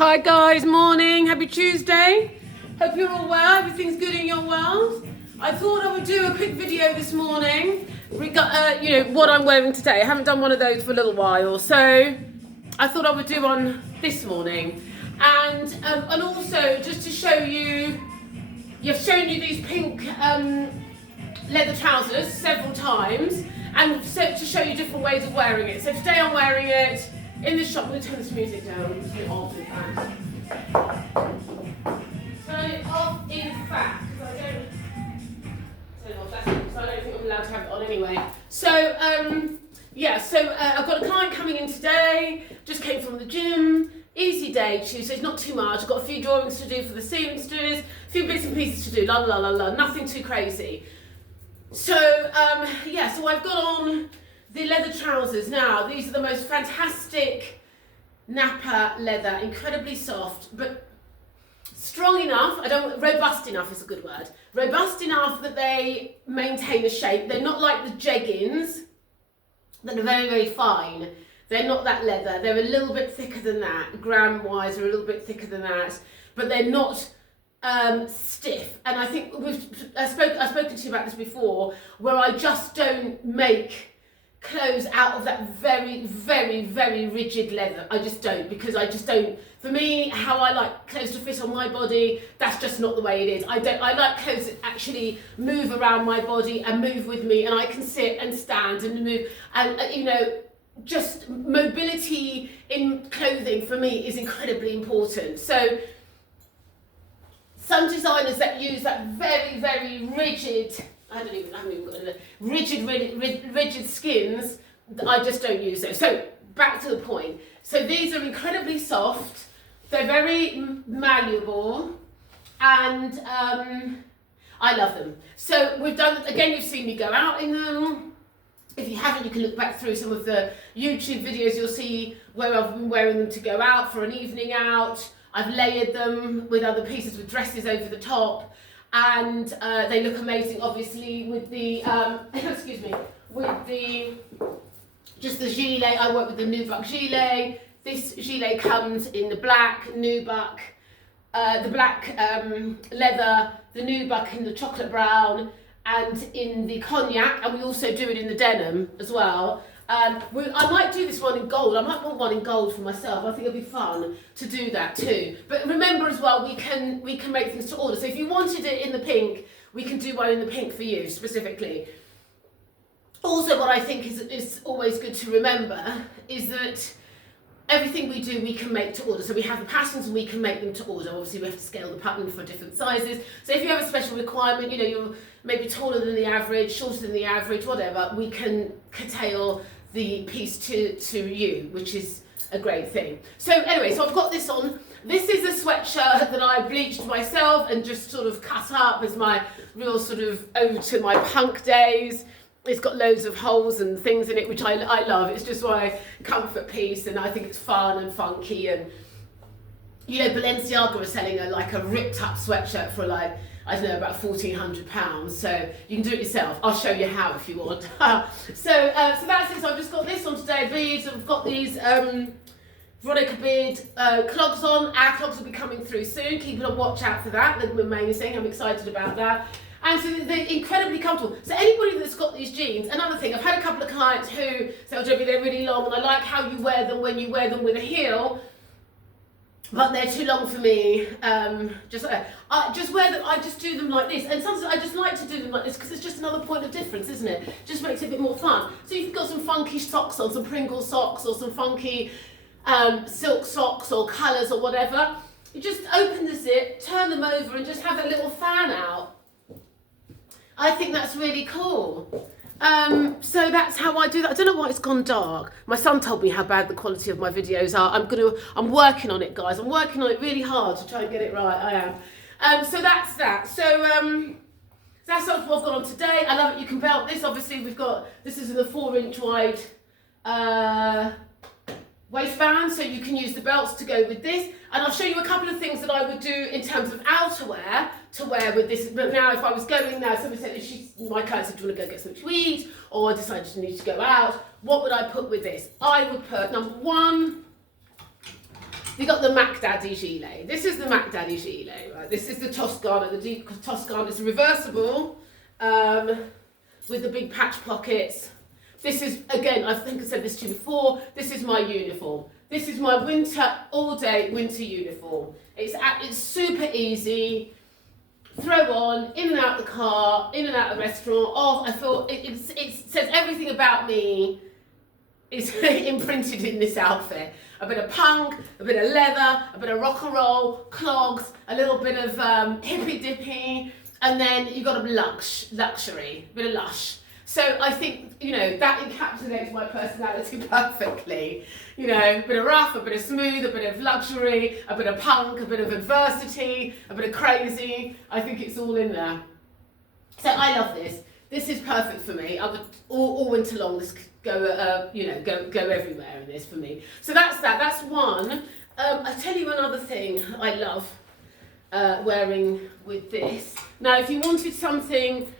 Hi guys, morning, happy Tuesday. Hope you're all well, everything's good in your world. I thought I would do a quick video this morning, what I'm wearing today. I haven't done one of those for a little while, so I thought I would do one this morning. And also just to show you, I've shown you these pink leather trousers several times, and so to show you different ways of wearing it. So today I'm wearing it in the shop. I'm going to turn this music down. It's a bit off in fact. Turn it off in fact, because I don't think I'm allowed to have it on anyway. So I've got a client coming in today, just came from the gym. Easy day, Tuesday, it's not too much. I've got a few drawings to do for the seamsters, a few bits and pieces to do, nothing too crazy. So I've got on the leather trousers now. These are the most fantastic Nappa leather, incredibly soft, but strong enough, robust enough is a good word. Robust enough that they maintain the shape. They're not like the jeggings that are very, very fine. They're not that leather. They're a little bit thicker than that. Gram-wise, they're a little bit thicker than that, but they're not stiff. And I think I've spoken to you about this before, where I just don't make clothes out of that very, very, very rigid leather. I just don't, because I just don't. For me, how I like clothes to fit on my body, that's just not the way it is. I like clothes that actually move around my body and move with me, and I can sit and stand and move, and just mobility in clothing for me is incredibly important. So some designers that use that very, very rigid, I haven't even got a rigid skins, I just don't use those. So back to the point. So these are incredibly soft, they're very malleable, and I love them. So we've done, again, you've seen me go out in them. If you haven't, you can look back through some of the YouTube videos. You'll see where I've been wearing them to go out for an evening out. I've layered them with other pieces, with dresses over the top, and they look amazing, obviously, with the just the gilet. I work with the nubuck gilet. This gilet comes in the black nubuck, the black leather, the nubuck in the chocolate brown, and in the cognac, and we also do it in the denim as well. I might do this one in gold. I might want one in gold for myself. I think it'll be fun to do that too. But remember as well, we can make things to order. So if you wanted it in the pink, we can do one in the pink for you specifically. Also, what I think is always good to remember is that everything we do, we can make to order. So we have the patterns and we can make them to order. Obviously, we have to scale the pattern for different sizes. So if you have a special requirement, you're maybe taller than the average, shorter than the average, whatever, we can curtail the piece to you, which is a great thing. So anyway, so I've got this on. This is a sweatshirt that I bleached myself and just sort of cut up as my real sort of ode to my punk days. It's got loads of holes and things in it, which I love. It's just my comfort piece, and I think it's fun and funky. And Balenciaga are selling a ripped up sweatshirt for about £1,400. So you can do it yourself. I'll show you how if you want. So that's it. So I've just got this on today, beads. I've got these veronicabeard clogs on. Our clogs will be coming through soon. Keep on watch out for that. They're amazing. I'm excited about that. And so they're incredibly comfortable. So anybody that's got these jeans, another thing, I've had a couple of clients who say, oh, Debbie, they're really long, and I like how you wear them when you wear them with a heel, but they're too long for me. I just wear them, I just do them like this. And sometimes I just like to do them like this because it's just another point of difference, isn't it? Just makes it a bit more fun. So you've got some funky socks on, some Pringle socks, or some funky silk socks or colours or whatever. You just open the zip, turn them over, and just have a little fan out. I think that's really cool. So that's how I do that. I don't know why it's gone dark. My son told me how bad the quality of my videos are. I'm working on it, guys. I'm working on it really hard to try and get it right. I am. So that's that. So that's what I've got on today. I love it. You can belt this. Obviously, this is in a 4-inch wide waistband, so you can use the belts to go with this. And I'll show you a couple of things that I would do in terms of outerwear to wear with this. But now, if I was going there, somebody said, my client said, do you want to go get something to eat, or I decided to need to go out, what would I put with this? I would put, number one, We got the Mac Daddy gilet. This is the Mac Daddy gilet, right? This is the Toscana, the deep Toscana. It's reversible with the big patch pockets. This is, again, I think I said this to you before, this is my uniform. This is my winter, all day winter uniform. It's super easy. Throw on, in and out the car, in and out the restaurant. Oh, I feel it says everything about me is imprinted in this outfit. A bit of punk, a bit of leather, a bit of rock and roll, clogs, a little bit of hippy dippy, and then you've got a luxury, a bit of lush. So I think, you know, that encapsulates my personality perfectly. You know, a bit of rough, a bit of smooth, a bit of luxury, a bit of punk, a bit of adversity, a bit of crazy. I think it's all in there. So I love this. This is perfect for me. I would all winter long. This could go, you know, go everywhere in this for me. So that's that. That's one. I'll tell you another thing I love wearing with this. Now, if you wanted something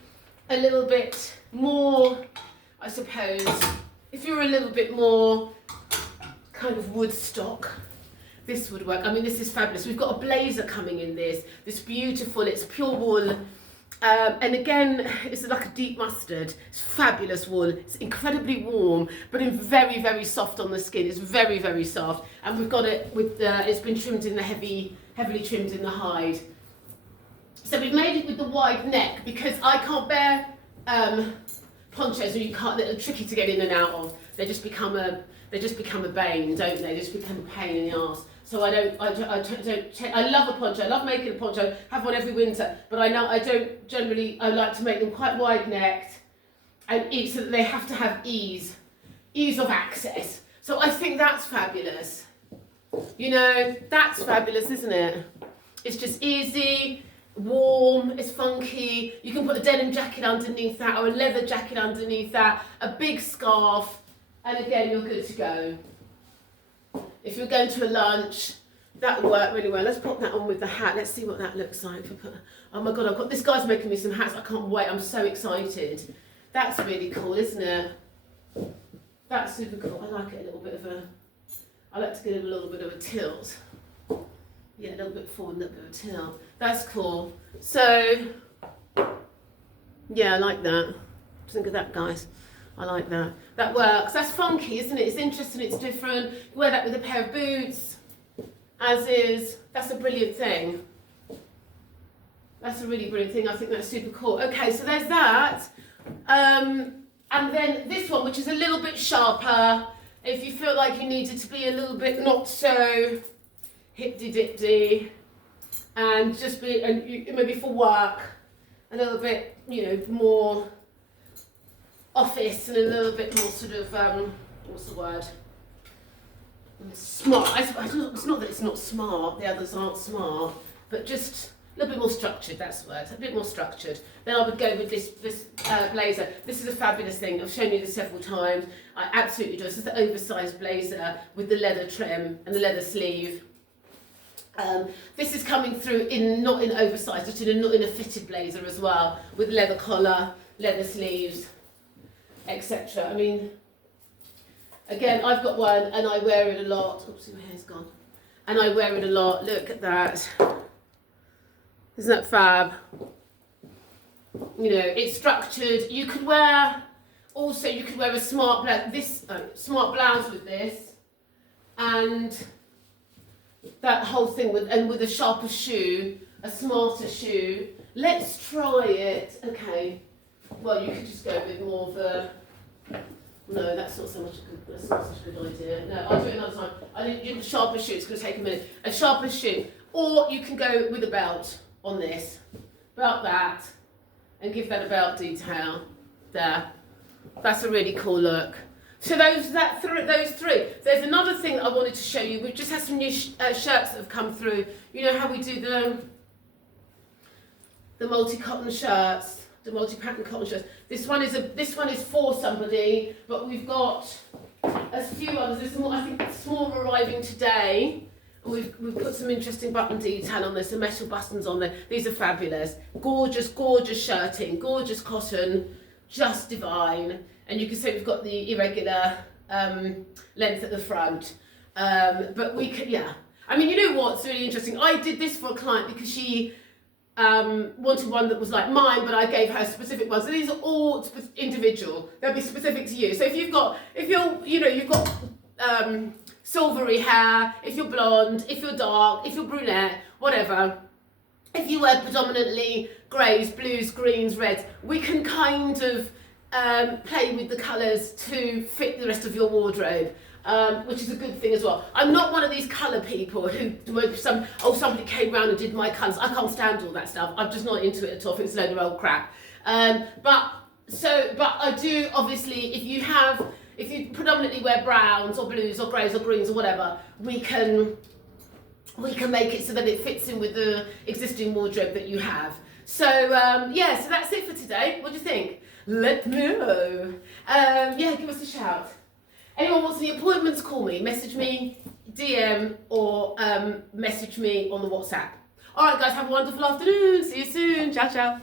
a little bit more, I suppose, if you're a little bit more kind of Woodstock, this would work. I mean, this is fabulous. We've got a blazer coming in this beautiful, it's pure wool. And again, it's like a deep mustard. It's fabulous wool. It's incredibly warm, but in very, very soft on the skin. It's very, very soft. And we've got it with it's been trimmed in the heavily trimmed in the hide. So we've made it with the wide neck because I can't bear ponchos, or you can't. They're tricky to get in and out of. They just become a bane, don't they? They just become a pain in the arse. So I love a poncho. I love making a poncho. Have one every winter, but I don't generally. I like to make them quite wide necked, and so that they have to have ease of access. So I think that's fabulous. You know, that's fabulous, isn't it? It's just easy. Warm, it's funky. You can put a denim jacket underneath that, or a leather jacket underneath that, a big scarf, and again, you're good to go. If you're going to a lunch, that will work really well. Let's pop that on with the hat. Let's see what that looks like. Oh my God, this guy's making me some hats. I can't wait. I'm so excited. That's really cool, isn't it? That's super cool. I like it a little bit of I like to get a little bit of a tilt. Yeah, a little bit forward, a little bit of a tilt. That's cool. So, yeah, I like that. Think of that, guys. I like that. That works. That's funky, isn't it? It's interesting, it's different. You wear that with a pair of boots, as is. That's a brilliant thing. That's a really brilliant thing. I think that's super cool. Okay, so there's that. And then this one, which is a little bit sharper. If you feel like you need it to be a little bit not so hip-de-dip-de, and just be, and maybe for work, a little bit, you know, more office and a little bit more sort of, what's the word? Smart. It's not that it's not smart, the others aren't smart, but just a little bit more structured, that's the word, a bit more structured. Then I would go with this blazer. This is a fabulous thing. I've shown you this several times. I absolutely do. This is the oversized blazer with the leather trim and the leather sleeve. This is coming through not in oversized, just not in a fitted blazer as well, with leather collar, leather sleeves, etc. I mean, again, I've got one and I wear it a lot. Oopsie, my hair's gone. And I wear it a lot. Look at that. Isn't that fab? You know, it's structured. You could wear a smart blouse, smart blouse with this, and that whole thing with a sharper shoe, a smarter shoe. Let's try it. Okay. Well, you could just go with more of a. No, that's not such a good idea. No, I'll do it another time. I think a sharper shoe. It's going to take a minute. A sharper shoe, or you can go with a belt on this, belt that, and give that a belt detail there. That's a really cool look. So those three. There's another thing that I wanted to show you. We've just had some new shirts that have come through. You know how we do the multi-cotton shirts, the multi-pattern cotton shirts. This one is for somebody, but we've got a few others. There's more. I think it's more arriving today. And we've put some interesting button detail on this, some metal buttons on there. These are fabulous. Gorgeous, gorgeous shirting, gorgeous cotton, just divine. And you can see we've got the irregular length at the front. But we could, yeah. I mean, you know what's really interesting? I did this for a client because she wanted one that was like mine, but I gave her specific ones. So these are all individual. They'll be specific to you. So if you've got silvery hair, if you're blonde, if you're dark, if you're brunette, whatever. If you wear predominantly greys, blues, greens, reds, we can kind of play with the colours to fit the rest of your wardrobe, which is a good thing as well. I'm not one of these colour people who, somebody came round and did my colours. I can't stand all that stuff. I'm just not into it at all. I think it's a load of old crap. But I do, obviously, if you predominantly wear browns or blues or greys or greens or whatever, we can make it so that it fits in with the existing wardrobe that you have. So so that's it for today. What do you think? Let me know. Give us a shout. Anyone wants any appointments, call me, message me, DM, or message me on the WhatsApp. All right, guys, have a wonderful afternoon. See you soon. Ciao, ciao.